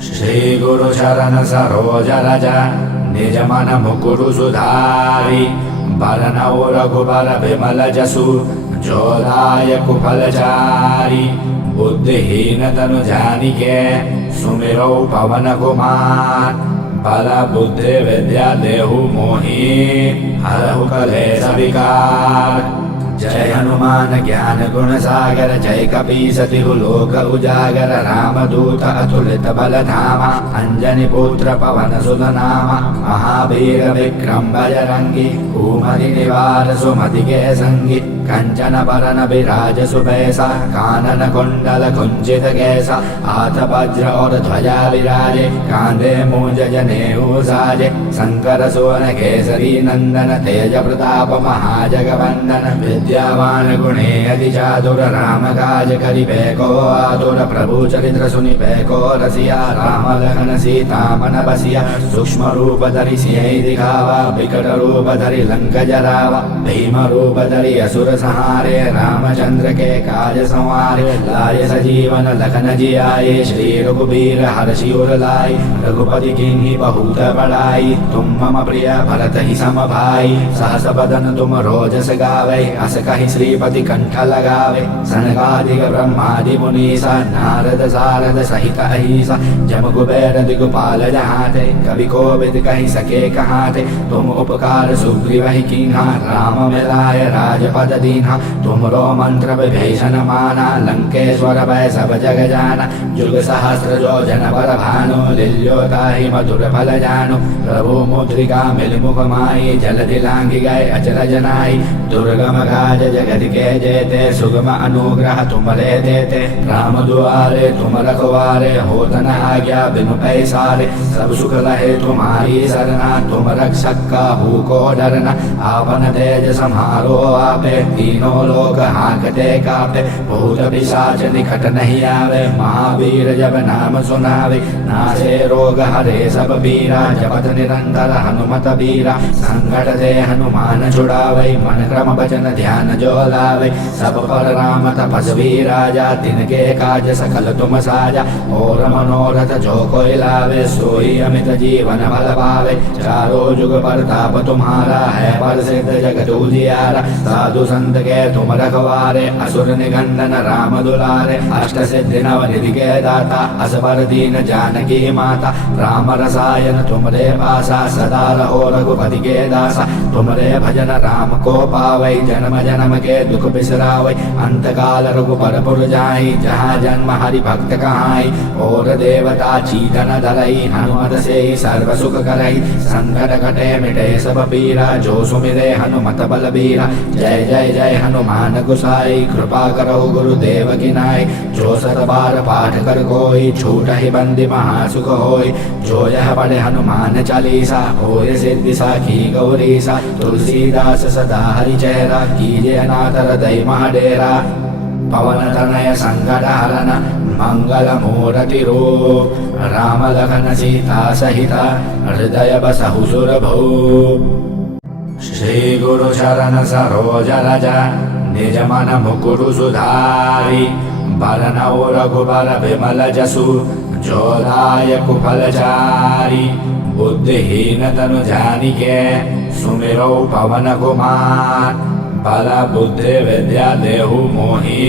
श्री गुरु चरण सरोज रज निज मन मुकुरु सुधारी बरनौ रघुबर विमल जसु जोदायक फलचारी बुद्धिहीन तनु जानिके सुमिरौ पवन कुमार बल बुद्धि विद्या देहु मोहि हरहु कलेश विकार। जय हनुमान ज्ञान गुण सागर जय कपीस तिहु लोक उजागर रामदूत अतुलित बल धामा अंजनी पुत्र पवन सुत नामा महावीर विक्रम बजरंगी कुमति निवार सुमति के संगी कंचन बरन विराज सुबैसा कानन कुंडल कुंचित कैसा हाथ वज्र और ध्वजा विराजे कांधे मूंज जनेऊ साजे शंकर सुवन केसरी नंदन तेज प्रताप महाजगवंदन विद्यावान गुणे अति चातुर राम काज करिबे को आतुर प्रभु चरित्र सुनिबे को रसिया राम लखन सीता मन बसिया सूक्ष्म रूप धरि सियहि दिखावा विकट रूप धरि लंक जरावा भीम रूप धरि असुर सहारे रामचंद्र के काज संवारे लाए सजीवन लखन जियाए श्री रघुबीर हर्षि उर लाए रघुपति किन्हीं बहुत बड़ाई तुम मम प्रिय भरत ही सम भाई सहस बदन तुम रोजस गावे अस कहि श्रीपति कंठ लगावे सनकादिक ब्रह्मादि मुनीसा नारद सारद सहित अहिसा जम कुबेर दिगपाल जहाते कवि कोविद कहि सके कहाते तुम उपकार सुग्रीव ही कीन्हा राम मिलाय राजपद दीन्हा तुमरो मंत्र विभीषण माना लंकेश्वर भय सब जग जाना जुग सहस्र जो जन पर भानु लील्योताहि मधुर फल जानु प्रभु मुद्रिका मिल मुख माई जलधि लांघि गए अचरज नाई दुर्गम काज जगत के जेते सुगम अनुग्रह तुमरे देते राम दुआरे तुम रखवारे होत न आज्ञा बिनु पैसारे सब सुख लहे तुम्हारी सरना तुम रक्षक काहू को डरना आपन तेज सम्हारो आपे तीनों लोग हाँकते कापे भूत पिशाच निकट नहीं आवे महावीर जब नाम सुनावे नासे रोग हरे सब पीरा जपत निरंतर हनुमत बीरा संकट से हनुमान छुड़ावे मन क्रम भजन ध्यान जो लावे सब पर राम तपस्वी राजा तिनके काज सकल तुम साजा और मनोरथ जो कोई लावे सोई अमित जीवन बल पावे चारों जुग प्रताप तुम्हारा है प्रसिद्ध जगत उजियारा साधु संत के तुम रखवारे असुर निकंदन राम दुलारे अष्ट सिद्धि नव निधि के दाता असबर दीन जानकी माता राम रसायन तुमरे पासा सदा रहो रघुपति के दासा तुमरे भजन राम को पावै जन्म जन्म के दुख बिसरावै अंत काल रघुपर पुर जाई जहाँ जन्म हरि भक्त कहाई और देवता चीतन धरई हनुमत से सर्व सुख करई संकट कटे मिटे सब पीरा जो सुमिरे हनुमत बल बीरा जय जय जय हनुमान गुसाई कृपा करो गुरुदेव की नाई जो सत बार पाठ कर कोई छूट ही बंदी महासुख होई जो यह पढ़े हनुमान चालीसा होय सिद्धि साखी गौरीसा तुलसीदास सदा हरि चेहरा कीजे अनाथ हृदय महाडेरा पवन तनय संकट हरन मंगल मूर्ति रूप राम लखन सीता सहिता हृदय बसहु सुरभूप। श्री गुरु चरण सरोज रज निज मन मुकुरु सुधारी बरनौ रघुबर विमल जसु जोदायक फलचारी बुद्धिहीन तनु जानिके सुमिरौ पवन कुमार बल बुद्धि विद्या देहु मोहि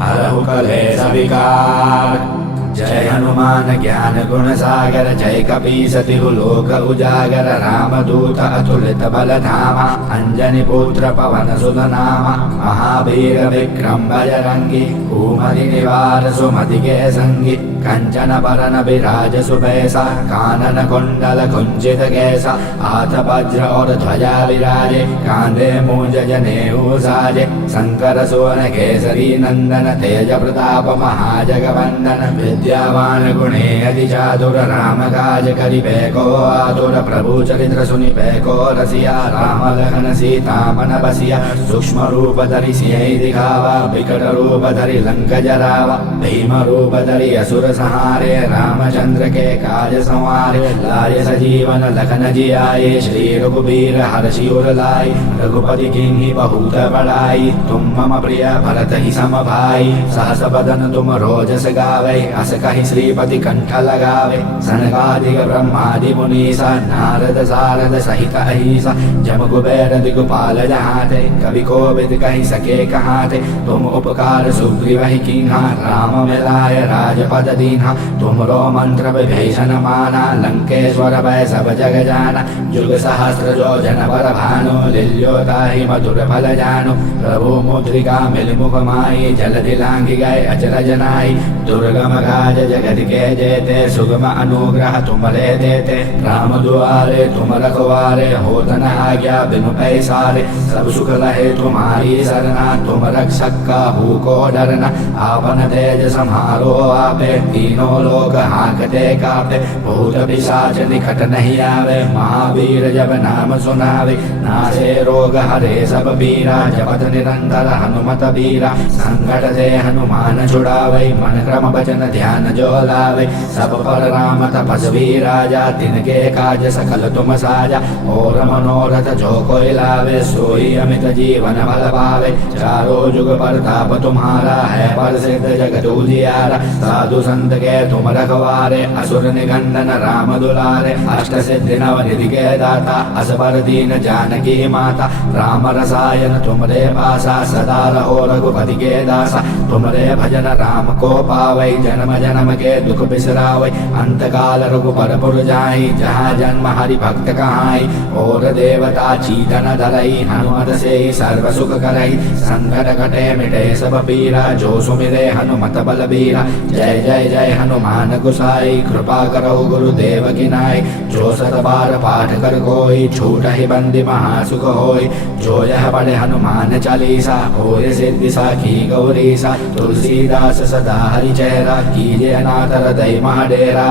हरहु कलेश विकार। जय हनुमान ज्ञान गुण सागर जय कपीस तिहु लोक उजागर रामदूत अतुलित बल धामा अंजनी पुत्र पवन सुत नामा महावीर विक्रम बजरंगी कुमति निवार सुमति के संगी कंचन बरन विराज सुबैसा कानन कुंडल कुंचित कैसा हाथ वज्र और ध्वजा विराजे कांधे मूंज जनेऊ साजे शंकर सुवन केसरी नंदन तेज प्रताप महाजगवंदन विद्यावान गुणे अति चातुर राम काज करिबे को आतुर प्रभु चरित्र सुनिबे को रसिया राम लखन सीता मन बसिया सूक्ष्म रूप धरि सियहि दिखावा विकट रूप धरि लंक जरावा भीम रूप धरि असुर सहारे राम रामचंद्र के काज संवारे, लाए सजीवन लखन जियाए, श्री रघुबीर हर्षि उर लाए। रघुपति किन्हीं बहुत बड़ाई, तुम मम प्रिय भरत ही सम भाई। सहस बदन तुम रोजस गावे, अस कहि श्रीपति कंठ लगावे। सनकादिक ब्रह्मादि मुनीसा, नारद सारद सहित अहिसा। जम कुबेर दिगपाल जहाते, कवि कोविद कहि सके कहाते। तुम उपकार सुग्रीव ही कीन्हा, राम मिलाय राजपद दीन्हा। तुमरो मंत्र विभीषण माना, लंकेश्वर भय सब जग जाना। जुग सहस्र जो जन पर भानु, लील्योताहि मधुर फल जानु। प्रभु मुद्रिका मिल मुख माई, जलधि लांघि गए अचरज नाई। दुर्गम काज जगत के जेते, सुगम अनुग्रह तुमरे देते। राम दुआरे तुम रखवारे, होत न आज्ञा बिनु पैसारे। सब सुख लहे तुम्हारी सरना, तुम रक्षक काहू को डरना। आपन तेज सम्हारो आपे, तीनों लोक हांकते कापे। भूत पिशाच निकट नहीं आवे, महावीर जब नाम सुनावे। नासे रोग हरे सब पीरा, जपत निरंतर हनुमत बीरा। संकट से हनुमान छुड़ावे, मन क्रम वचन ध्यान जो लावे। सब पर राम तपस्वी राजा, तिनके काज सकल तुम साजा। और मनोरथ जो कोई लावे, सोई अमित जीवन बल पावे। चारों जुग परताप तुम्हारा, है प्रसिद्ध जगत उजियारा। साधु संत के तुम रखवारे, असुर निकंदन राम दुलारे। अष्ट सिद्धि नव निधि के दाता, असबर दीन जानकी माता। राम रसायन तुमरे पासा, सदा रहो रघुपति के दासा। तुमरे भजन राम को पावै, जन्म जन्म के दुख बिसरावै। अंत काल रघुपर पुर जाई, जहाँ जन्म हरि भक्त कहाई। और देवता चीतन धरई, हनुमत से सर्व सुख करई। संकट कटे मिटे सब पीरा, जो सुमिरे हनुमत बल बीरा। जय जय जय हनुमान गुसाई, कृपा करो गुरुदेव की नाई। जो सत बार पाठ कर कोई, छूट ही बंदी महासुख होई। जो यह पढ़े हनुमान चालीसा, होय सिद्धि साखी गौरीसा। तुलसीदास सदा हरि चेहरा, कीजे अनाथ हृदय महाडेरा।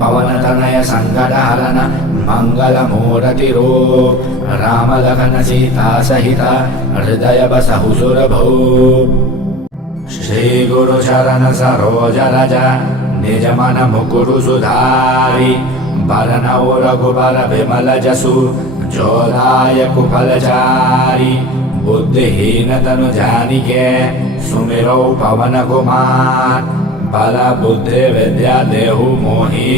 पवन तनय संकट हरन, मंगल मूर्ति रूप। राम लखन सीता सहिता, हृदय बसहु सुरभूप। श्री गुरु चरण सरोज रज, निज मन मुकुरु सुधारी। बरनउँ रघुबर विमल जसु, जो दायक फलचारी। बुद्धिहीन तनु जानिके, सुमिरौ पवन कुमार। बल बुद्धि विद्या देहु मोहि,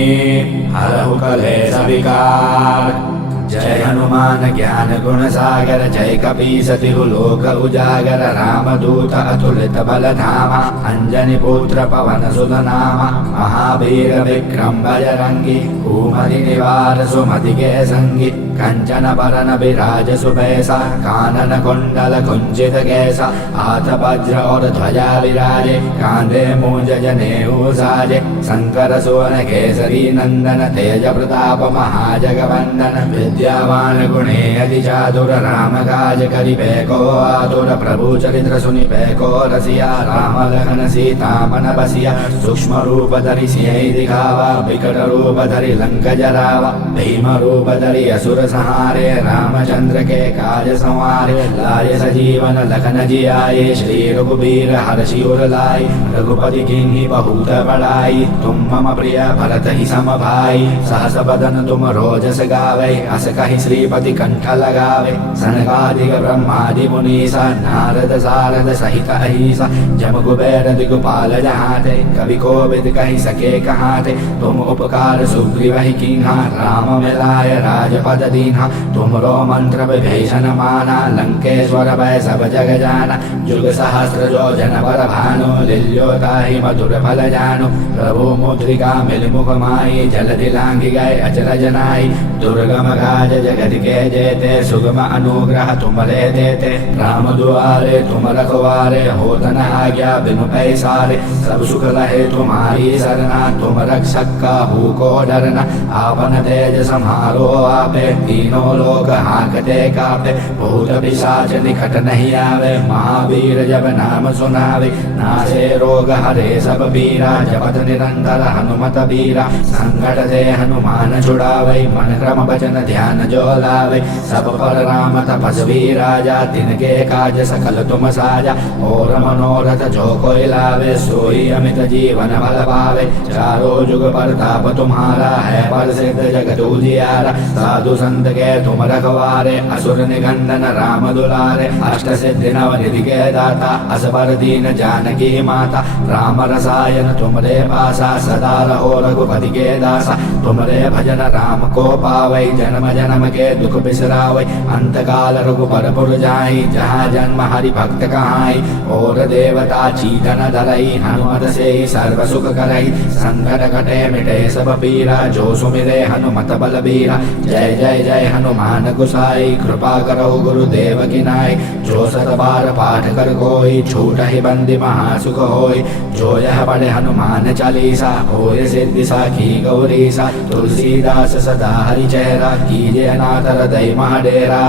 हरहु कलेश विकार। जय हनुमान ज्ञान गुण सागर, जय कपीस तिहु लोक उजागर। रामदूत अतुलित बल धामा, अंजनी पुत्र पवन सुत नामा। महावीर विक्रम बजरंगी, कुमति निवार सुमति के संगी। कंचन बरन विराज सुबैसा, कानन कुंडल कुंचित कैसा। हाथ वज्र और ध्वजा विराजे, कांधे मूंज जनेऊ साजे। शंकर सुवन केसरी नंदन, तेज प्रताप महाजगवंदन। विद्यावान गुणे अति चातुर, राम काज करिबे को आतुर। प्रभु चरित्र सुनिबे को रसिया, राम लखन सीता मन बसिया। सूक्ष्म रूप धरि सिंह दिखावा, विकट रूप धरि लंक जरावा। भीम रूप धरि असुर सहारे, रामचंद्र के काज संवारे। लाए सजीवन लखन जियाए, श्री रघुबीर हर्षि उर लाए। रघुपति किन्हीं बहुत बड़ाई, तुम मम प्रिय भरत ही सम भाई। सहस बदन तुम रोजस गावे, अस कहि श्रीपति कंठ लगावे। सनकादिक ब्रह्मादि मुनीसा, नारद सारद सहित अहिसा। जम कुबेर दिगपाल जहाते, कवि कोविद कहि सके कहाते। तुम उपकार सुग्रीव ही कीन्हा, राम मिलाय राजपद दीन्हा। तुमरो मंत्र विभीषण माना, लंकेश्वर भय सब जग जाना। जुग सहस्र जो जन पर भानु, लील्योताहि मधुर फल जानु। प्रभु मुद्रिका मिल मुख माई, जलधि लांघि गए अचरज नाई। दुर्गम काज जगत के जेते, सुगम अनुग्रह तुमरे देते। राम दुआरे तुम रखवारे, होत न आज्ञा बिनु पैसारे। सब सुख लहे तुम्हारी सरना, तुम रक्षक काहू को डरना। आपन तेज सम्हारो आपे, तीनों लोग हाँकते कांपे, भूत पिशाच निकट नहीं आवे, महावीर जब नाम सुनावे, नासे रोग हरे सब पीरा, जपत निरंतर हनुमत बीरा, संकट से हनुमान छुड़ावे, मन क्रम भजन ध्यान जो लावे, सब पर राम तपस्वी राजा, तिनके काज सकल तुम साजा, और मनोरथ जो कोई लावे, सोई अमित जीवन बल पावे, चारों जुग प्रताप तुम्हारा है, प्रसिद्ध जगत उजियारा, साधु संत के तुम रखवारे, असुर निकंदन राम दुलारे, अष्ट सिद्धि नव निधि के दाता, असबर दीन जानकी माता, राम रसायन तुमरे पासा, सदा रहो रघुपति के दासा, तुमरे भजन राम को पावै, जन्म जन्म के दुख बिसरावै, अंत काल रघुबर पुर जाई, जहाँ जन्म हरि भक्त कहाई, और देवता चीतन धरई, हनुमत से ही सर्व सुख करई, संकट कटे मिटे सब पीरा, जो सुमिरे हनुमत बलबीरा, जय जय जय हनुमान गुसाई, कृपा करो गुरुदेव की नाई, जो सत बार पाठ कर कोई, छूट ही बंदी महासुख होई, जो यह पढ़े हनुमान चालीसा, होय सिद्धि साखी गौरीसा, तुलसीदास सदा हरि चेहरा, कीजे अनाथ हृदय महाडेरा,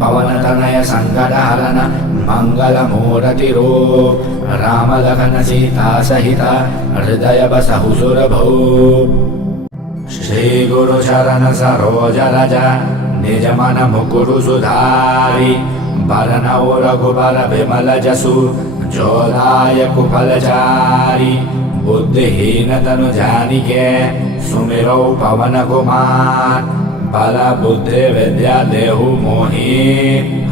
पवन तनय संकट हरन मंगल मूर्ति रूप, राम लखन सीता सहिता, हृदय बसहु सुरभूप। श्री गुरु चरण सरोज रज, निज मन मुकुरु सुधारी, बरनउँ रघुबर बिमल जसु, जो दायक फलचारी, बुद्धिहीन तनु जानिके, सुमिरौ पवन कुमार, बल बुद्धि विद्या देहु मोहि,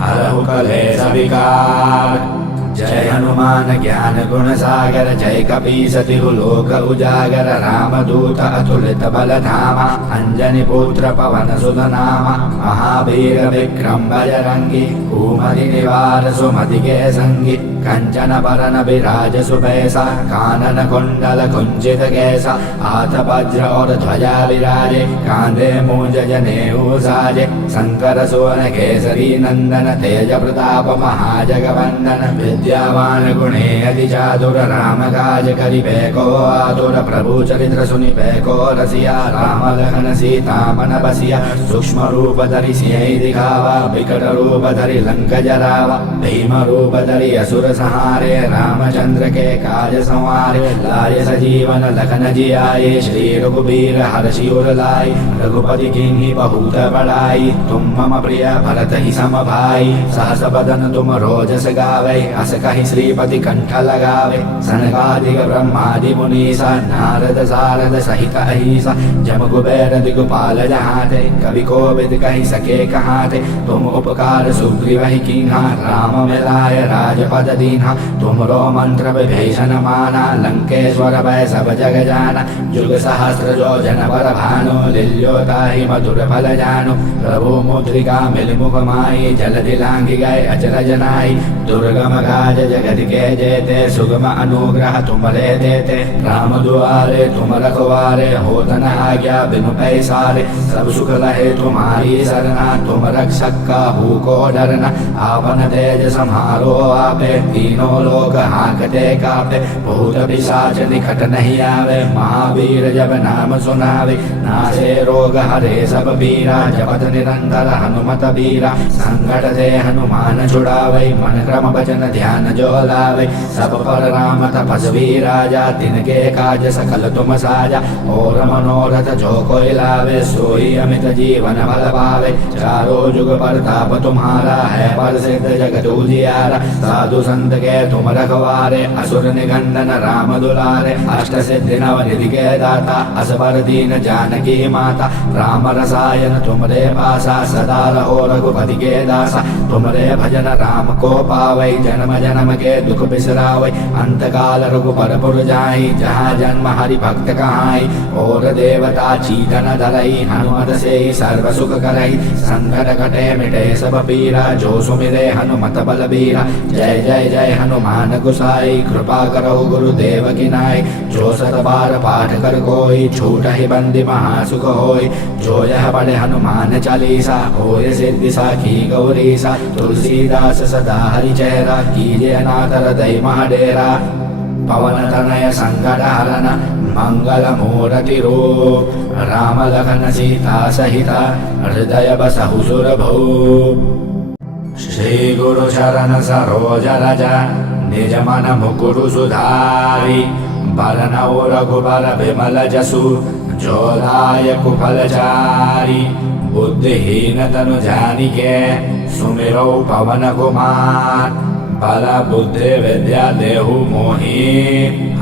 हरहु कलेश विकार, जय हनुमान ज्ञान गुण सागर, जय कपीस तिहु लोक उजागर, रामदूत अतुलित बल धामा, अंजनी पुत्र पवन सुत नामा, महावीर विक्रम बजरंगी, कुमति निवार सुमति के संगी, कंचन बरन विराज सुबैसा, कानन कुंडल कुंचित कैसा, हाथ वज्र और ध्वजा विराजे, कांधे मूंज जनेऊ साजे, शंकर सोन केसरी नंदन, तेज प्रताप महाजगवंदन, विद्यावान गुणे अति चातुर, राम काज करिबे को आतुर, प्रभु चरित्र सुनिबे को रसिया, राम लखन सीता मन बसिया, सूक्ष्म रूप धरि सियहि दिखावा, विकट रूप धरि लंक जरावा, भीम रूप धरि असुर सहारे, रामचंद्र के काज संवारे, लाए सजीवन लखन जियाए, श्री रघुबीर हर्षि उर लाए, रघुपति कीन्ही बहुत बड़ाई, तुम मम प्रिय भरत ही सम भाई, सहस बदन तुम रोजस गावे, अस कहि श्रीपति कंठ लगावे, सनकादिक ब्रह्मादि मुनीसा, नारद सारद सहित अहिसा, जम कुबेर दिगपाल जहाते, कवि कोविद कहि सके कहाते, तुम उपकार सुग्रीव कीन्हा, राम मिलाय राजपद दीन्हा, तुमरो मंत्र विभीषण माना, लंकेश्वर भय सब जग जाना, जुग सहस्र जो जन पर भानु, लिल्योताहि मधुर फल जानु, प्रभु मुद्रिका मिल मुख माई, जलधि लांघि गए अचरज नाई, दुर्गम काज जगत के जेते, सुगम अनुग्रह तुमरे देते, राम दुआरे तुम रखवारे, होत न आज्ञा बिनु पैसारे, सब सुख लहे तुम्हारी सरना, तुम रक्षक काहू को डरना, आपन तेज सम्हारो आपे, तीनों लोग हाँकते कांपे, भूत पिशाच निकट नहीं आवे, महावीर जब नाम सुनावे, नासे रोग हरे सब पीरा, जपत निरंतर हनुमत बीरा, संकट से हनुमान छुड़ावे, मन क्रम भजन ध्यान जो लावे, सब पर राम तपस्वी राजा, तिनके काज सकल तुम साजा, और मनोरथ जो कोई लावे, सोई अमित जीवन बल पावे, चारों जुग प्रताप तुम्हारा है, प्रसिद्ध जगत उजियारा, साधु संत के तुम रखवारे, असुर निकंदन राम दुलारे, अष्ट सिद्धि नव निधि के दाता, असबर दीन जानकी माता, राम रसायन तुमरे पासा, सदा रहो रघुपति के दासा, तुमरे भजन राम को पावै, जन्म जन्म के दुख बिसरावै, अंत काल रघुबर पुर जाई, जहाँ जन्म हरि भक्त कहाई, और देवता चीतन धरई, हनुमत से ही सर्व सुख करई, संकट कटे मिटे सब पीरा, जो सुमिरे हनुमत बलबीरा, जय जय जय हनुमान गुसाई, कृपा करो गुरुदेव की नाई, जो सत बार पाठ कर कोई, छूट ही बंदी महासुख होई, जो यह पढ़े हनुमान चालीसा, होय सिद्धि साखी गौरीसा, तुलसीदास सदा हरि चेहरा, कीजे अनाथ हृदय महाडेरा, पवन तनय संकट हरन मङ्गलमूर्तिरूप राम लखन सीता सहित हृदय बसहु सुरभौ श्री गुरु चरण सरोज रज निज मन मुकुरु सुधारि बरनौ रघुबर विमल जसु जोदायक फलचारि बुद्धिहीन तनु जानिके सुमिरौ पवन कुमार बल बुद्धि विद्या देहु मोहि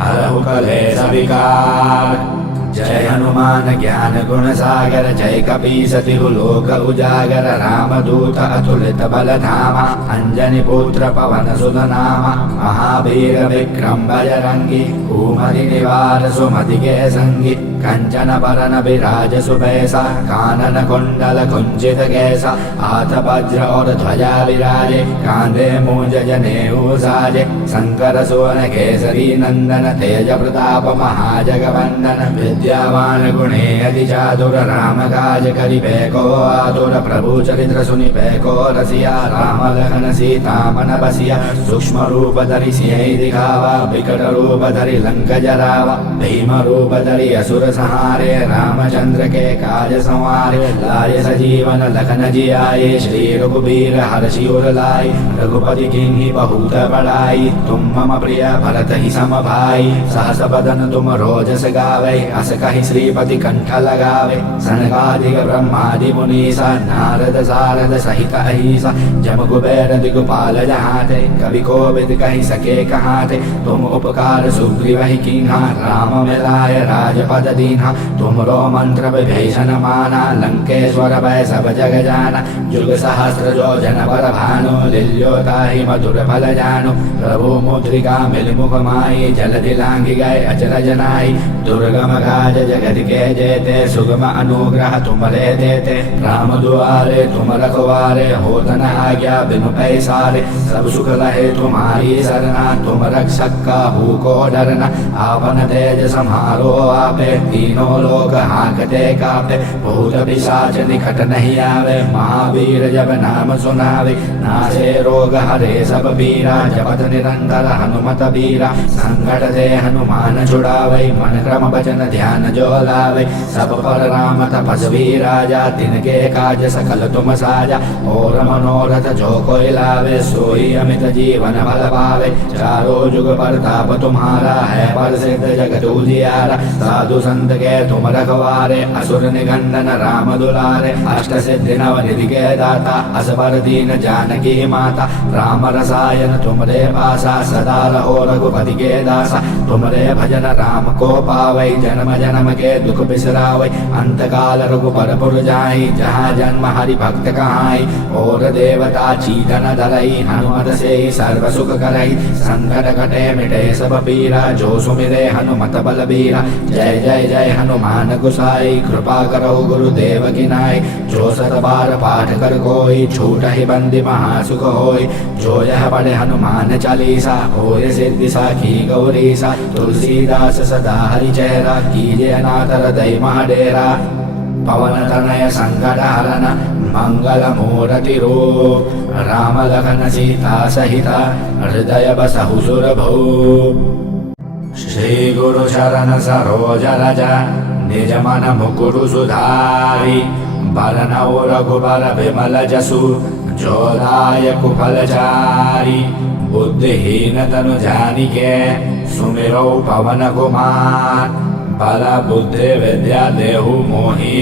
हरहु कलेश विकार जय हनुमान ज्ञान गुण सागर जय कपीस तिहु लोक उजागर रामदूत अतुलित बल धामा अंजनी पुत्र पवन सुत नामा महावीर विक्रम बजरंगी कुमति निवार सुमति के संगी कंचन बरन विराज सुबैसा कानन कुंडल कुंचित कैसा हाथ वज्र और ध्वजा विराजे कांधे मूंज जनेऊ साजे शंकर सुवन केसरी नंदन तेज प्रताप महाजगवंदन विद्यावान गुणे अति चातुर राम काज करिबे को आतुर प्रभु चरित्र सुनिबे को रसिया राम लखन सीता मन बसिया सूक्ष्म रूप धरि सिंह दिखावा विकट रूप धरि लंक जरावा भीम रूप धरि असुर सहारे रामचंद्र के काज संवारे लाए सजीवन लखन जियाए श्री रघुबीर हर्षि उर लाए रघुपति किन्हीं बहुत बड़ाई तुम मम प्रिय भरत ही सम भाई सहस बदन तुम रोजस गावे अस कहि श्रीपति कंठ लगावे सनकादिक ब्रह्मादि मुनीसा नारद सारद सहित अहिसा जम कुबेर दिगपाल जहाते कवि कोविद कहि सके कहाते तुम उपकार सुग्रीव ही कीन्हा राम मिलाय राजपद दीन्हा तुमरो मंत्र विभीषण माना लंकेश्वर भय सब जग जाना जुग सहस्र जो जन पर भानु लिल्योताहि मधुर फल जानु प्रभु मुद्रिका मिल मुख माई जल दिलांघि गए अचरज नाई दुर्गम काज जगत के जेते सुगम अनुग्रह तुमरे देते राम दुआरे तुम रखवारे होत न आज्ञा बिनु पैसारे सब सुख लहे तुम्हारी सरना तुम रक्षक काहू को डरना आपन तेज सम्हारो आपे तीनों लोग हाँकते कापे भूत पिशाच निकट नहीं आवे महावीर जब नाम सुनावे नासे रोग हरे सब पीरा जपत निरंतर हनुमत बीरा संकट से हनुमान छुड़ावे मन क्रम वचन ध्यान जो लावे सब पर राम तपस्वी राजा तिनके काज सकल तुम साजा और मनोरथ जो कोई लावे सोई अमित जीवन बल पावे चारों जुग प्रताप तुम्हारा है प्रसिद्ध जगत उजियारा साधु संत के तुम रखवारे असुर निगंदन राम दुलारे अष्ट सिद्धि नव निधि के दाता असबर दीन जानकी माता राम रसायन तुमरे पासा सदा रहो रघुपति के दासा तुमरे भजन राम को पावै जन्म जन्म के दुख बिसरावै अंत काल रघुबर पुर जाई जहाँ जन्म हरि भक्त कहाई और देवता चीतन धरई हनुमत से सर्व सुख करई संकट कटे मिटे सब पीरा जो सुमिरे हनुमत बल बीरा जय जय जय हनुमान गुसाई कृपा करो गुरुदेव की नाई जो सत बार पाठ कर कोई छूट ही बंदी महासुख होई जो यह पढ़े हनुमान चालीसा होय सिद्धि साखी गौरीसा तुलसीदास सदा हरि चेहरा कीजे अनाथ हृदय महाडेरा पवन तनय संकट हरन मंगल मूर्ति रूप राम लखन सीता सहित हृदय बसहु सुरभौ श्री गुरु चरण सरोज रज निज मन मुकुरु सुधारि बरनौ रघुबर विमल जसु जोदायक फलचारि बुद्धिहीन तनु जानिके सुमिरौ पवन कुमार बल बुद्धि विद्या देहु मोहि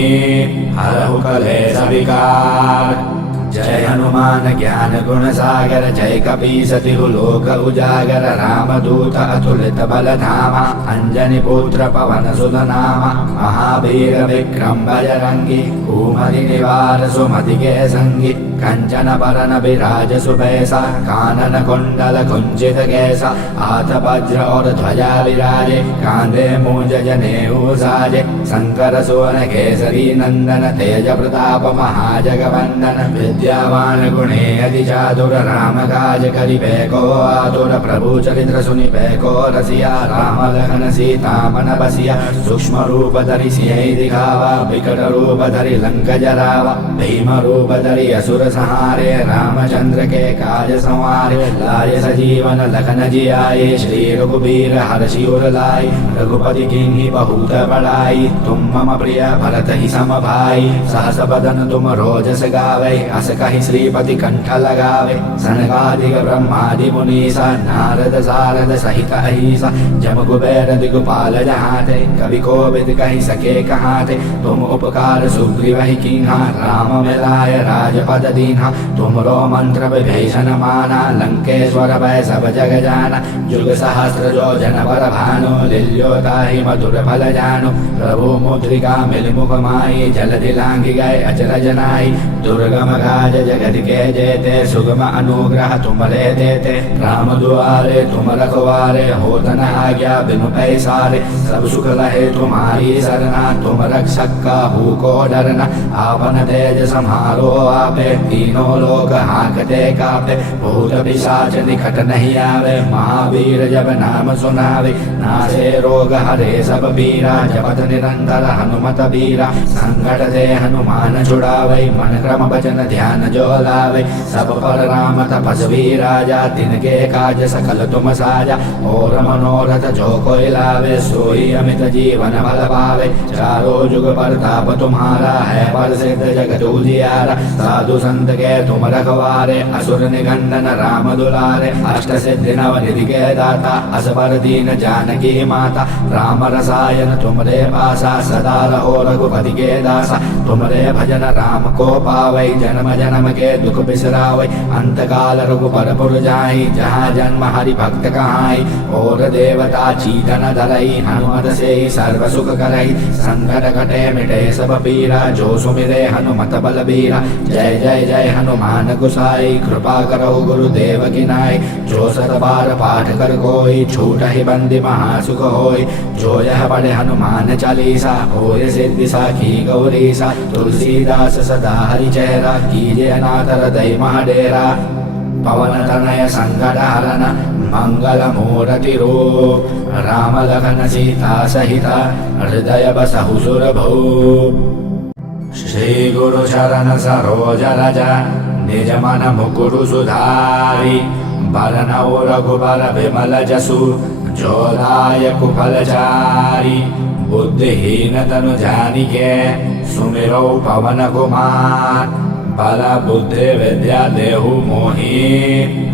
हरहु कलेश विकार जय हनुमान ज्ञान गुण सागर जय कपीस तिहु लोक उजागर रामदूत अतुलित बल धामा अंजनी पुत्र पवन सुत नामा महावीर विक्रम बजरंगी कुमति निवार सुमति के संगी कंचन बरन विराज सुबैसा कानन कुंडल कुंचित कैसा हाथ वज्र और ध्वजा विराजे कांधे मूंज जनेऊ साजे शंकर सुवन केसरी नंदन तेज प्रताप महाजगवंदन विद्यावान गुणे अति चातुर राम काज करिबे को आतुर प्रभु चरित्र सुनिबे को रसिया राम लखन सीता मन बसिया सूक्ष्म रूप धरि सियहि दिखावा विकट रूप धरि लंक जरावा भीम रूप धरि असुर संहारे रामचंद्र के काज संवारे लाए सजीवन लखन जियाए श्री रघुबीर हर्षि उर लाए रघुपति किन्हीं बहुत बड़ाई तुम मम प्रिय भरत ही सम भाई सहस बदन तुम रोजस गावे अस कहि श्रीपति कंठ लगावे सनकादिक ब्रह्मादि मुनीसा नारद सारद सहित अहिसा जम कुबेर दिगपाल जहाते कवि कोविद कहि सके कहाते तुम उपकार सुग्रीव ही कीन्हा राम मिलाय राजपद दीन्हा तुमरो मंत्र विभीषण माना लंकेश्वर भय सब जग जाना जुग सहस्र जो जन पर भानु लिल्योताहि मधुर फल जानु प्रभु मुद्रिका मिल मुख माई जलधि लांघि गए अचरज नाई दुर्गम काज जगत के जेते सुगम अनुग्रह तुमरे देते राम दुआरे तुम रखवारे होत न आज्ञा बिनु पैसारे सब सुख लहे तुम्हारी सरना तुम रक्षक काहू को डरना आपन तेज सम्हारो आपे तीनों लोक हांकते कापे भूत पिशाच निकट नहीं आवे महावीर जब नाम सुनावे नासे रोग हरे सब पीरा जपत निरंतर हनुमत बीरा संकट से हनुमान छुड़ावे मन क्रम भजन ध्यान जो लावे सब पर राम तपस्वी राजा तिनके काज सकल तुम साजा और मनोरथ जो कोई लावे सोई अमित जीवन बल पावे चारों जुग प्रताप तुम्हारा है प्रसिद्ध जगत उजियारा साधु संत के तुम रखवारे असुर निकंदन राम दुलारे अष्ट सिद्धि नव निधि के दाता असबर दीन जानकी माता राम रसायन तुमरे पासा सदा रहो रघुपति के दासा तुमरे भजन राम को पावै जन्म जन्म के दुख बिसरावै अंत काल रघुपर पुर जाई जहाँ जन्म हरि भक्त कहाई और देवता चीतन धरई हनुमत से सर्व सुख करई संकट कटे मिटे सब पीरा जो सुमिरे हनुमत बलबीरा जय जय जय हनुमान गुसाई कृपा करो गुरुदेव की नाई जो सत बार पाठ कर कोई छूट ही बंदी महासुख होई जो यह पढ़े हनुमान चालीसा होय सिद्धि साखी गौरीसा तुलसीदास सदा हरि चेहरा कीजे अनाथ हृदय महाडेरा पवन तनय संकट हरन मंगल मूर्ति रूप राम लखन सीता सहिता हृदय बसहु सुरभू श्री गुरु चरण सरोज रज निज मन मुकुरु सुधारी बरनौ रघुबर विमल जसु जोदायक फलचारी बुद्धिहीन तनु जानिके सुमिरौ पवन कुमार बल बुद्धि विद्या देहु मोहि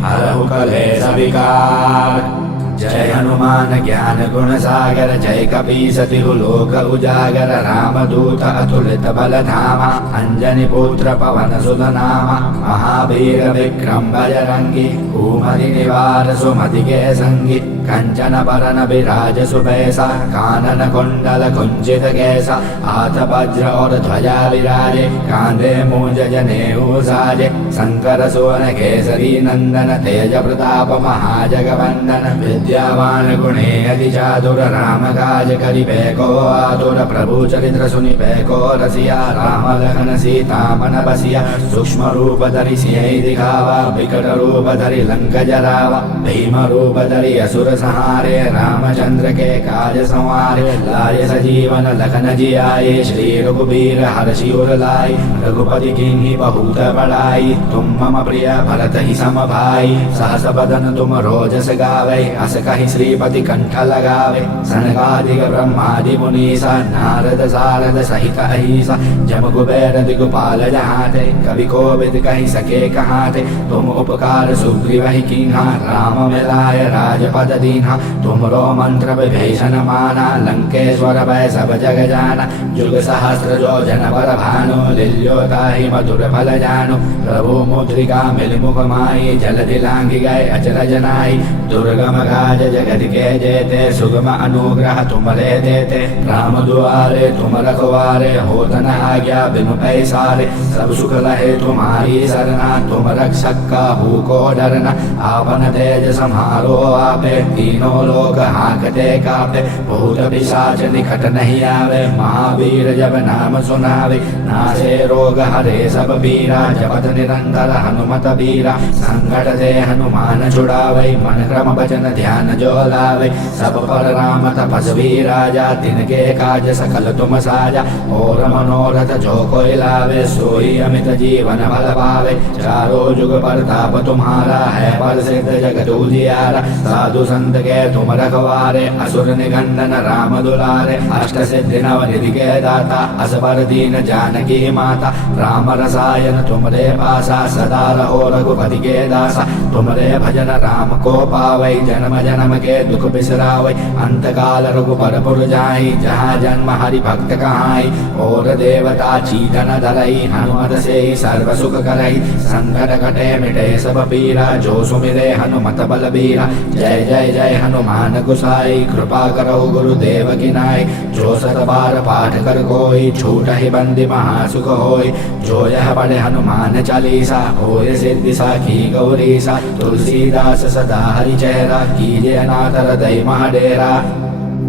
हरहु कलेश विकार जय हनुमान ज्ञान गुण सागर जय कपीस तिहु लोक उजागर रामदूत अतुलित बल धामा अंजनी पुत्र पवन सुत नामा महावीर विक्रम बजरंगी कुमति निवार सुमति के संगी कंचन बरन विराज सुबैसा कानन कुंडल कुंचित कैसा हाथ वज्र और ध्वजा विराजे कांधे मूंज जनेऊ साजे शंकर सुवन केसरी नंदन तेज प्रताप महाजगवंदन विद्यावान गुणे अति चातुर राम काज करिबे को आतुर प्रभु चरित्र सुनिबे को रसिया राम लखन सीता मन बसिया सूक्ष्म रूप धरि सियहि दिखावा विकट रूप धरि लंक जरावा भीम रूप धरि असुर संहारे रामचंद्र के काज संवारे लाए सजीवन लखन जियाए श्री रघुबीर हर्षि उर लाए रघुपति किन्हीं बहुत बड़ाई तुम मम प्रिय भरत ही सम भाई सहस बदन तुम रोजस गावे अस कहि श्रीपति कंठ लगावे सनकादिक ब्रह्मादि मुनीसा नारद सारद सहित अहिसा जम कुबेर दिगपाल जहाते कवि कोविद कहि सके कहाते तुम उपकार सुग्रीव ही कीन्हा राम मिलाय राजपद दीन्हा तुमरो मंत्र विभीषण माना लंकेश्वर भय सब जग जाना जुग सहस्र जो जन पर भानु लिल्योताहि मधुर फल जानु प्रभु मुद्रिका मिल मुख माई जलधि लांघि गए अचरज नाई दुर्गम काज जगत के जेते सुगम अनुग्रह तुमरे देते राम दुआरे तुम रखवारे होत न आज्ञा बिनु पैसारे सब सुख लहे तुम्हारी सरना तुम रक्षक काहू को डरना आपन तेज सम्हारो आपे तीनों लोग हाँकते कांपे, भूत पिशाच निकट नहीं आवे। महावीर जब नाम सुनावे, नासे रोग हरे सब पीरा। जपत निरंतर हनुमत बीरा, संकट से हनुमान छुड़ावे। मन क्रम भजन ध्यान जो लावे, सब पर राम तपस्वी राजा। तिनके काज सकल तुम साजा, और मनोरथ जो कोई लावे। सोई अमित जीवन बल पावे, चारों जुग प्रताप तुम्हारा। है प्रसिद्ध जगत उजियारा, साधु संत के तुम रखवारे। असुर निकंदन राम दुलारे, अष्ट सिद्धि नव निधि के दाता। असबर दीन जानकी माता, राम रसायन तुमरे पासा। सदा रहो रघुपति के दासा, तुमरे भजन राम को पावै। जन्म जन्म के दुख बिसरावै, अंत काल रघुपरपुर जाई। जहाँ जन्म हरि भक्त कहाई, और देवता चीतन धरई। हनुमत से सर्व सुख करई, संकट कटे मिटे सब पीरा। जो सुमिरे हनुमत बलबीरा, जय जय जय हनुमान गुसाई। कृपा करो गुरुदेव की नाई, जो सत बार पाठ कर कोई। छूट ही बंदी महासुख होई, जो यह पढ़े हनुमान चालीसा। होय सिद्धि साखी गौरीसा, तुलसीदास सदा हरि चेहरा। कीजे अनाथ हृदय महाडेरा,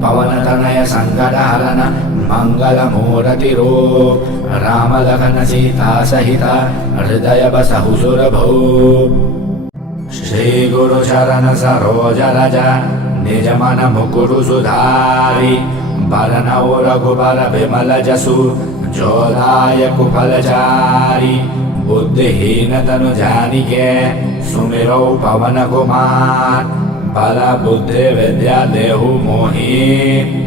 पवन तनय संकट हरन। मंगल मूर्ति रूप, राम लखन सीता सहिता। हृदय बसहु सुरभूप। श्री गुरु चरण सरोज रज, निज मन मुकुरु सुधारी। बरनउँ रघुबर बिमल जसु, जो दायक फलचारी। बुद्धिहीन तनु जानिके, सुमिरौ पवन कुमार। बल बुद्धि विद्या देहु मोहि,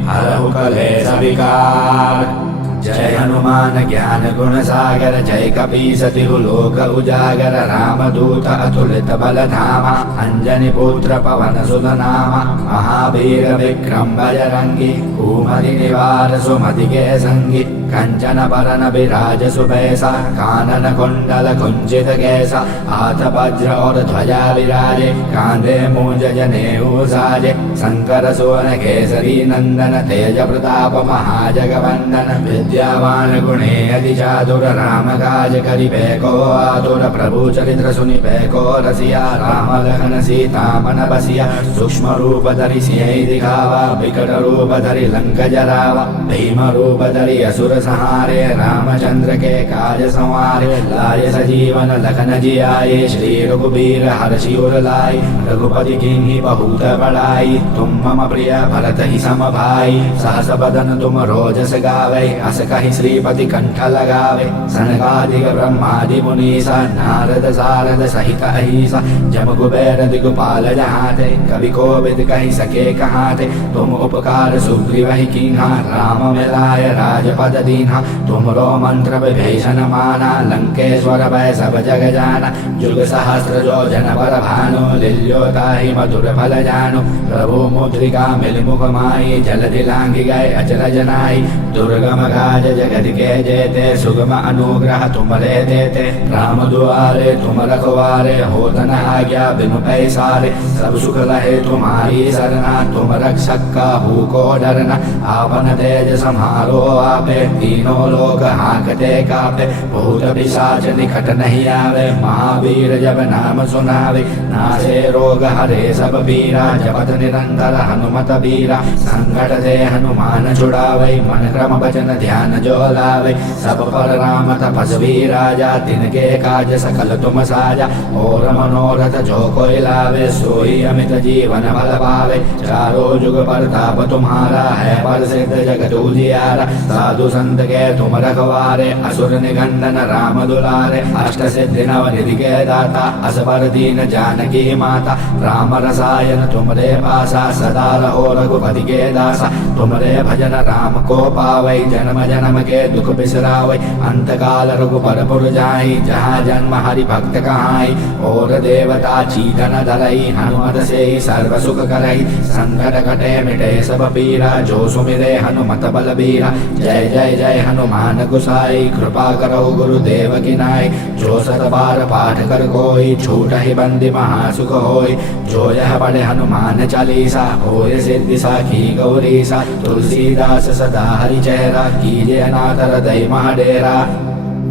हरहु कलेश विकार। जय हनुमान ज्ञान गुण सागर, जय कपीस तिहु लोक उजागर। रामदूत अतुलित बल धामा, अंजनी पुत्र पवन सुत नामा। महावीर विक्रम बजरंगी, कुमति निवार सुमति के संगी। कंचन बरन विराज सुबैसा, कानन कुंडल कुंचित कैसा। हाथ वज्र और ध्वजा विराजे, कांधे मूंज जनेऊ साजे। शंकर सुवन केसरी नंदन, तेज प्रताप महाजगवंदन। विद्यावान गुणे अति चातुर, राम काज करिबे को आतुर। प्रभु चरित्र सुनिबे को रसिया, राम लखन सीता मन बसिया। सूक्ष्म रूप धरि सियहि दिखावा, विकट रूप धरि लंक जरावा। भीम रूप धरि असुर सहारे, रामचंद्र के काज संवारे। लाए सजीवन लखन जियाए, श्री रघुबीर हर्षि उर लाए। रघुपति कीन्ही बहुत बड़ाई, तुम मम प्रिय भरत ही सम भाई। सहस बदन तुम रोजस गावे, अस कहि श्रीपति कंठ लगावे। सनकादिक ब्रह्मादि मुनीसा, नारद सारद सहित अहिसा। जम कुबेर दिगपाल जहाते, कवि कोविद कहि सके कहाते। तुम उपकार सुग्रीव कीन्हा, राम मिलाय राजपद दीन्हा। तुमरो मंत्र विभीषण माना, लंकेश्वर भय सब जग जाना। जुग सहस्र जो जन पर भानु, लील्योताहि मधुर फल जानु। प्रभु मुद्रिका मिल मुख माई, जलधि लांघि गए अचरज नाई। दुर्गम काज जगत के जेते, सुगम अनुग्रह तुमरे देते। राम दुआरे तुम रखवारे, होत न आज्ञा बिनु पैसारे। सब सुख लहे तुम्हारी सरना, तुम रक्षक काहू को डरना। आपन तेज सम्हारो आपे, तीनों लोग हाँकते कांपे। भूत पिशाच निकट नहीं आवे, महावीर जब नाम सुनावे। नासे रोग हरे सब पीरा, जपत निरंतर हनुमत बीरा। संकट से हनुमान छुड़ावे, मन क्रम भजन ध्यान जो लावे। सब पर राम तपस्वी राजा, तिनके काज सकल तुम साजा। और मनोरथ जो कोई लावे, सोई अमित जीवन बल पावे। चारों जुग प्रताप तुम्हारा, है प्रसिद्ध जगत उजियारा। साधु संत के तुम रखवारे, असुर निकंदन राम दुलारे। अष्ट सिद्धि नव निधि के दाता, असबर दीन जानकी माता। राम रसायन तुमरे पासा, सदा रहो रघुपति के दासा। तुमरे भजन राम को पावै, जन्म जन्म के दुख बिसरावै। अंत काल रघुपरपुर जाई, जहाँ जन्म हरि भक्त कहाई। और देवता चीतन धरई, हनुमत से सर्व सुख करई। संकट कटे मिटे सब पीरा, जो सुमिरे हनुमत बलबीरा। जय जय जय हनुमान गुसाई, कृपा करो गुरुदेव की नाई। जो सत बार पाठ कर कोई, छूट ही बंदी महासुख होई। जो यह पढ़े हनुमान चालीसा, होय सिद्धि साखी गौरीसा। तुलसीदास सदा हरि चेहरा, कीजे अनाथ हृदय महाडेरा।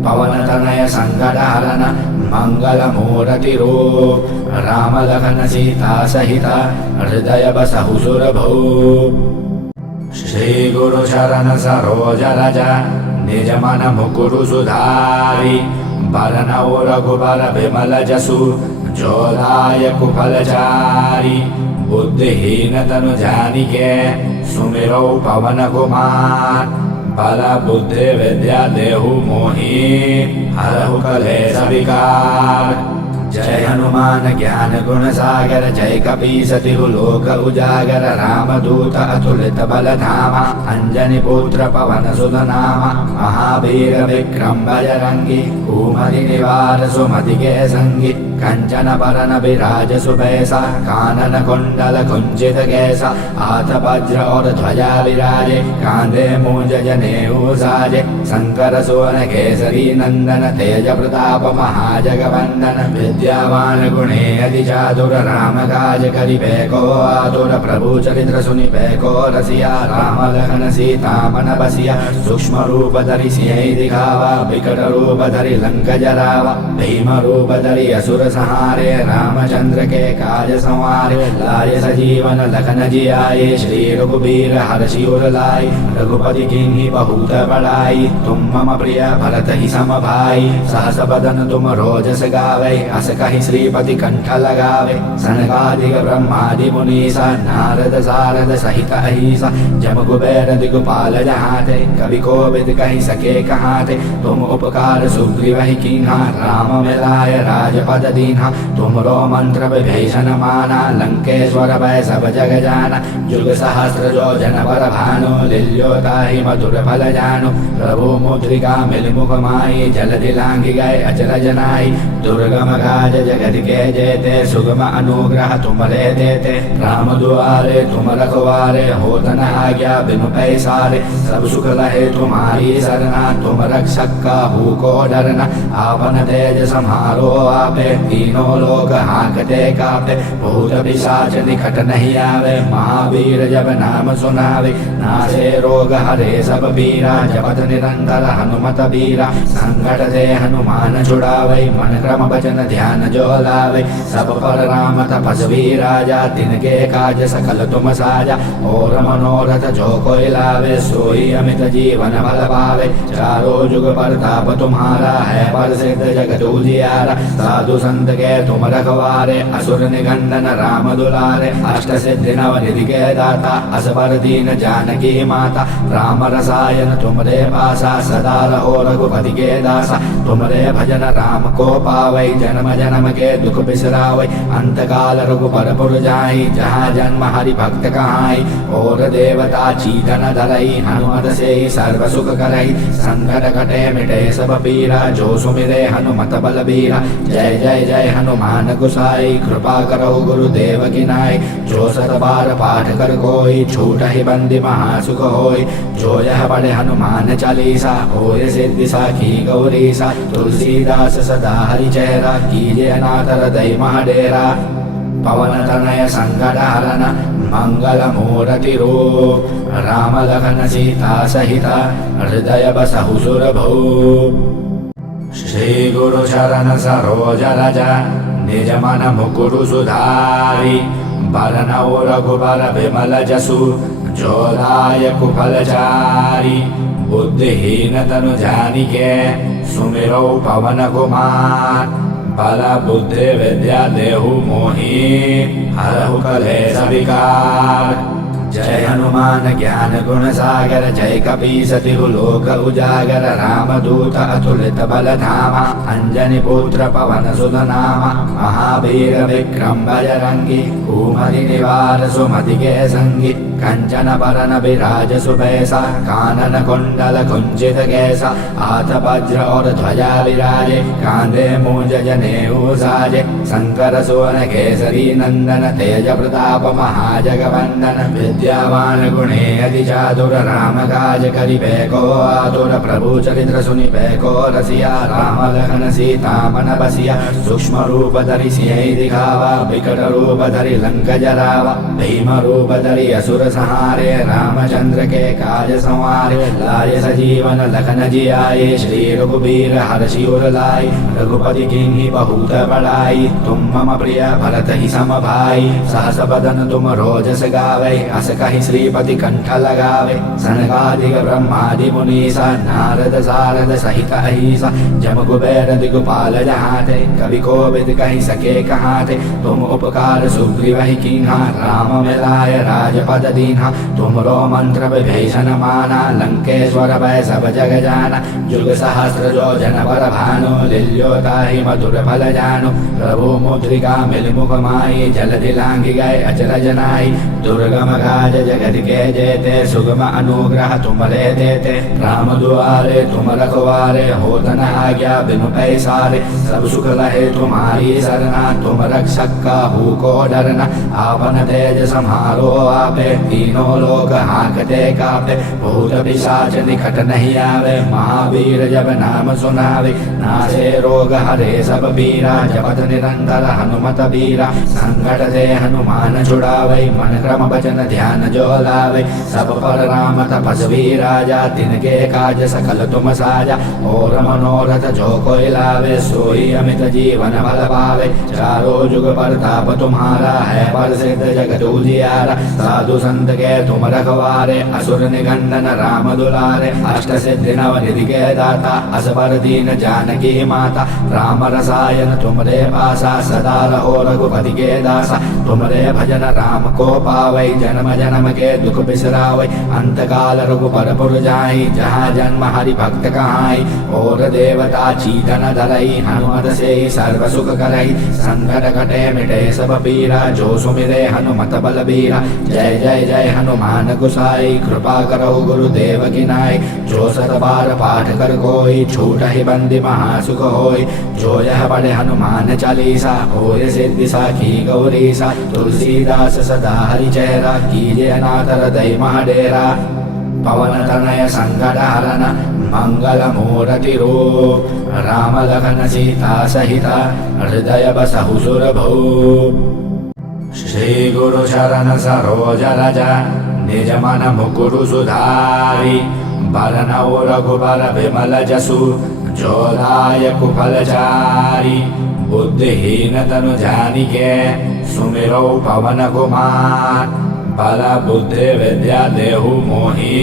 पवन तनय संकट हरण मंगल मूर्ति रूप राम लखन सीता सहित हृदय बसहु सुरभूप। श्री गुरु चरण सरोज रज निज मन मुकुरु सुधारि बरनउ रघुबर बिमल जसु जो दायक फलचारि। बुद्धिहीन तनु जानिके सुमिरौ पवन कुमार बल बुद्धि विद्या देहु मोहि हरहु कलेश विकार। जय हनुमान ज्ञान गुण सागर जय कपीस तिहु लोक उजागर रामदूत अतुलित बल धामा अंजनी पुत्र पवन सुत नामा। महावीर विक्रम बजरंगी कुमति निवार सुमति के संगी कंचन बरन विराज सुबैसा कानन कुंडल कुंचित कैसा। हाथ वज्र और ध्वजा विराजे कांधे मूंज जनेऊ साजे। शंकर सुवन केसरी नंदन तेज प्रताप महाजगवंदन। विद्यावान गुणे अति चातुर राम काज करिबे को आतुर। प्रभु चरित्र सुनिबे को रसिया राम लखन सीता मन बसिया। सूक्ष्म रूप धरि सियहि दिखावा विकट रूप धरि लंक जरावा। भीम रूप धरि असुर सहारे रामचंद्र के काज संवारे। लाय सजीवन लखन जियाए श्री रघुबीर हर्षि उर लाए। रघुपति कीन्ही बहुत बड़ाई तुम मम प्रिय भरत ही सम भाई। सहस बदन तुम रोजस गावे अस कहि श्रीपति कंठ लगावे। सनकादिक ब्रह्मादि मुनीसा नारद सारद सहित अहिसा। जम कुबेर दिगपाल जहाते कवि कोविद कहि सके कहाते। तुम उपकार सुग्रीव कीन्हा राम मिलाय राजपद दीन्हा। तुमरो मंत्र विभीषण माना लंकेश्वर भय सब जग जाना। जुग सहस्र जो जन पर भानु लील्योताहि मधुर फल जानु। प्रभु मुद्रिका मिल मुख माई जलधि लांघि गए अचरज नाई। दुर्गम काज जगत के जेते सुगम अनुग्रह तुमरे देते। राम दुआरे तुम रखवारे होत न आज्ञा बिनु पैसारे। सब सुख लहे तुम्हारी सरना तुम रक्षक काहू को डरना। आपन तेज समारो आपे तीनों लोग हाँकते कापे। भूत पिशाच निकट नहीं आवे महावीर जब नाम सुनावे। नासे रोग हरे सब पीरा जपत निरंतर हनुमत बीरा। संकट से हनुमान छुड़ावे मन क्रम वचन ध्यान जो लावे। सब पर राम तपस्वी राजा तिनके काज सकल तुम साजा। और मनोरथ जो कोई लावे सोई अमित जीवन फल पावे। चारों जुग प्रताप तुम्हारा है प्रसिद्ध जगत उजियारा। साधु संत के तुम रखवारे असुर निकंदन राम दुलारे। अष्ट सिद्धि नव निधि के दाता असबर दीन जानकी माता। राम रसायन तुमरे पासा सदा रहो रघुपति के दासा। तुमरे भजन राम को पावै जन्म जन्म के दुख बिसरावै। अंत काल रघुबर पुर जाई जहाँ जन्म हरि भक्त कहाई। और देवता चीतन धरई हनुमत से सर्व सुख करई। संकट कटे मिटे सब पीरा जो सुमिरे हनुमत बलबीरा। जय जय जय हनुमान गुसाई कृपा करो गुरुदेव की नाई। जो सत बार पाठ कर कोई छूट ही बंदी महासुख होई। जो यह पढ़े हनुमान चालीसा होय सिद्धि साखी गौरीसा। तुलसीदास सदा हरि चेहरा कीजे अनाथ हृदय महाडेरा। पवन तनय संकट हरण मंगल मूर्ति रूप राम लखन सीता सहित हृदय बसहु सुरभूप। श्री गुरु चरण सरोज रज निज मन मुकुरु सुधारि बरनउ रघुबर बिमल जसु जो दायक फलचारि। बुद्धिहीन तनु जानिके सुमिरौ पवन कुमार बल बुद्धि विद्या देहु मोहि हरहु कलेश विकार। जय हनुमान ज्ञान गुण सागर जय कपीस तिहु लोक उजागर रामदूत अतुलित बल धामा अंजनी पुत्र पवन सुत नामा। महावीर विक्रम बजरंगी कुमति निवार सुमति के संगी। कंचन बरन विराज सुबैसा कानन कुंडल कुंचित कैसा। हाथ वज्र और ध्वजा विराजे कांधे मूंज जनेऊ साजे। शंकर सुवन केसरी नंदन तेज प्रताप महाजगवंदन। विद्यावान गुणे अति चातुर राम काज करिबे को आतुर। प्रभु चरित्र सुनिबे को रसिया राम लखन सीता मन बसिया। सूक्ष्म रूप धरि सियहि दिखावा विकट रूप धरि लंक जरावा। भीम रूप धरि असुर सहारे रामचंद्र के काज संवारे लाए सजीवन लखन जियाए श्री रघुबीर हर्षि उर लाए रघुपति किन्हीं बहुत बड़ाई तुम मम प्रिय भरत ही सम भाई सहस बदन तुम रोजस गावे अस कहि श्रीपति कंठ लगावे सनकादिक ब्रह्मादि मुनीसा नारद सारद सहित अहिसा जम कुबेर दिगपाल जहाते कवि कोविद कहि सके कहाते तुम उपकार सुग्रीव ही कीन्हा राम मिलाय राजपद दीन्हा तुमरो मंत्र विभीषण माना लंकेश्वर भय सब जग जाना जुग सहस्र जो जन पर भानु लिल्योताहि मधुर फल जानु प्रभु मुद्रिका मिल मुख माई जल दिलांघि गए अचरज नाई दुर्गम काज जगत के जेते सुगम अनुग्रह तुमरे देते राम दुआरे तुम रखवारे होत न आज्ञा बिनु पैसारे सब सुख लहे तुम्हारी सरना तुम रक्षक काहू को डरना आपन तेज समारो आपे तीनों लोग हाँकते कापे भूत पिशाच निकट नहीं आवे महावीर जब नाम सुनावे नासे रोग हरे सब पीरा जपत निरंतर हनुमत बीरा संकट से हनुमान छुड़ावे मन क्रम वचन ध्यान जो लावे सब पर राम तपस्वी राजा तिनके काज सकल तुम साजा और मनोरथ जो कोई लावे सोई अमित जीवन फल पावे चारों जुग प्रताप तुम्हारा है प्रसिद्ध जगत उजियारा साधु संत के तुम रखवारे असुर निकंदन राम दुलारे अष्ट सिद्धि नव निधि के दाता असबर दीन जानकी माता राम रसायन तुमरे पासा सदा रहो रघुपति के दासा तुमरे भजन राम को पावै जन्म जन्म के दुख बिसरावै अंत काल रघुपर पुर जाई जहाँ जन्म हरि भक्त कहाई और देवता चीतन धरई हनुमत से सर्व सुख करई संकट कटे मिटे सब पीरा जो सुमिरे हनुमत बलबीरा जय जय जय हनुमान गुसाई कृपा करो गुरुदेव की नाई जो सत बार पाठ कर कोई छूट ही बंदी महासुख होई जो यह पढ़े हनुमान चालीसा होय सिद्धि साखी गौरीसा तुलसीदास सदा हरि चेहरा कीजे अनाथ हृदय महाडेरा पवन तनय संकट हरन मंगल मूर्ति रूप राम लखन सीता सहिता हृदय बसहु सुरभू श्री गुरु चरण सरोज रज निज मन मुकुरु सुधारी बरनौ रघुबर विमल जसु जोदायक फलचारी बुद्धिहीन तनु जानिके सुमिरौ पवन कुमार बल बुद्धि विद्या देहु मोहि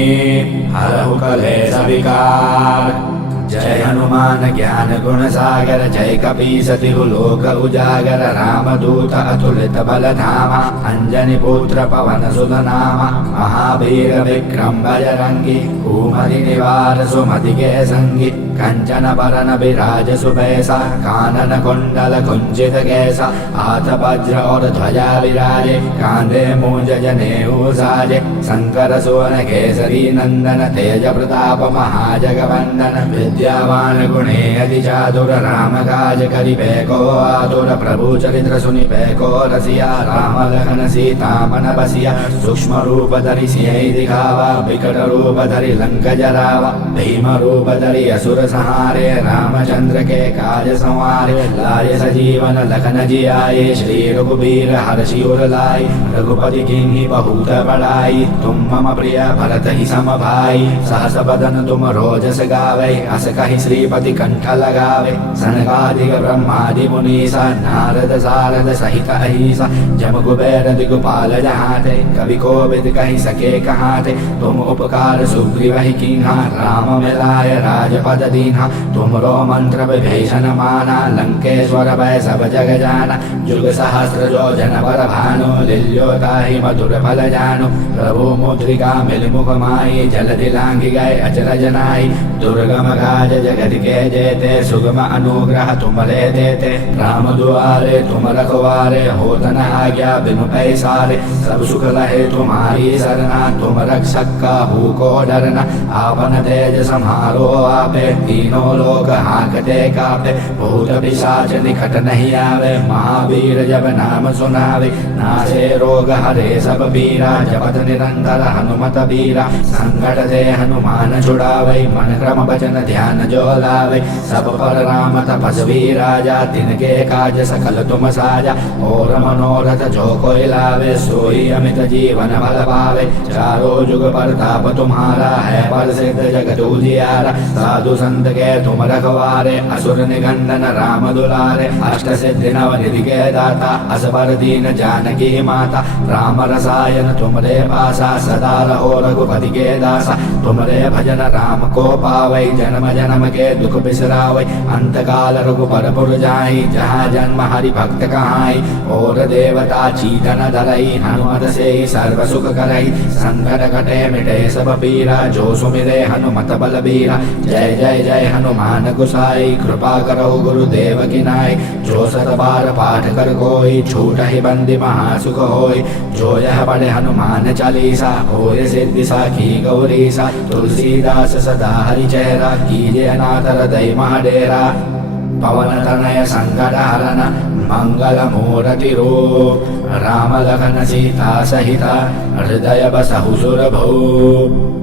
हरहु कलेश विकार जय हनुमान ज्ञान गुण सागर जय कपीस तिहु लोक उजागर रामदूत अतुलित बल धामा अंजनी पुत्र पवन सुत नामा महावीर विक्रम बजरंगी कुमति निवार सुमति के संगी कंचन बरन विराज सुबैसा कानन कुंडल कुंचित कैसा हाथ वज्र और ध्वजा विराजे कांधे मूंज जनेऊ साजे शंकर सुवन केसरी नंदन तेज प्रताप महाजगवंदन विद्यावान गुणे अति चातुर राम काज करिबे को आतुर प्रभु चरित्र सुनिबे को रसिया राम लखन सीता मन बसिया सूक्ष्म रूप धरि सियहि दिखावा विकट रूप धरि लंक जरावा भीम रूप धरि असुर सहारे रामचंद्र के काज संवारे लाए सजीवन लखन जियाए श्री रघुबीर हर्षि उर लाए रघुपति किन्हीं बहुत बड़ाई तुम मम प्रिय भरत ही सम भाई सहस बदन तुम रोजस गावे अस कहि श्रीपति कंठ लगावे सनकादिक ब्रह्मादि मुनीसा नारद सारद सहित अहिसा जम कुबेर दिगपाल जहाते कवि कोविद कहि सके कहाते तुम उपकार सुग्रीव ही कीन्हा राम मिलाय राजपद दीन्हा तुमरो मंत्र विभीषण माना लंकेश्वर भय सब जग जाना जुग सहस्र जो जन पर भानु लिल्योताहि मधुर फल जानु प्रभु मुद्रिका मिल मुख माई जल दिलांघि गए अचरज नाई दुर्गम काज जगत के जेते सुगम अनुग्रह तुमरे देते राम दुआरे तुम रखवारे होत न आज्ञा बिनु पैसारे सब सुख लहे तुम्हारी सरना तुम रक्षक काहू को डरना आपन तेज समारो आपे तीनों लोग हाँकते कापे भूत पिशाच निकट नहीं आवे महावीर जब नाम सुनावे नासे रोग हरे सब पीरा जपत निरंतर हनुमत बीरा संकट से हनुमान छुड़ावे मन क्रम वचन ध्यान जान जो लावे। सब पर राम तपस्वी राजा, तिनके काज सकल तुम साजा। और मनोरथ जो कोई लावे, सोई अमित जीवन फल पावे। चारों जुग परताप तुम्हारा है, प्रसिद्ध जगत उजियारा। साधु संत के तुम रखवारे, असुर निकंदन राम दुलारे। अष्ट सिद्धि नव निधि के दाता, असबर दीन जानकी माता। राम रसायन तुमरे पासा, सदा रहो रघुपति के दासा। तुमरे भजन राम को पावै, जन्म जन्म के दुख बिसरावै। अंत काल रघुबर पुर जाई, जहाँ जन्म हरि भक्त कहाई। और देवता चीतन धरई, हनुमत से सर्व सुख करई। संकट कटे मिटे सब पीरा, जो सुमिरे हनुमत बलबीरा। जय जय जय हनुमान गुसाई, कृपा करो गुरुदेव की नाई। जो सत बार पाठ कर कोई, छूट ही बंदी महासुख होय। जो यह पढ़े हनुमान चालीसा, होय सिद्धि साखी गौरीसा। तुलसीदास सदा हरि चेहरा, कीजे अनाथ हृदय महाडेरा। पवन तनय संकट हरन, मंगल मूर्ति रूप। राम लखन सीता सहिता, हृदय बसहु सुरभूप।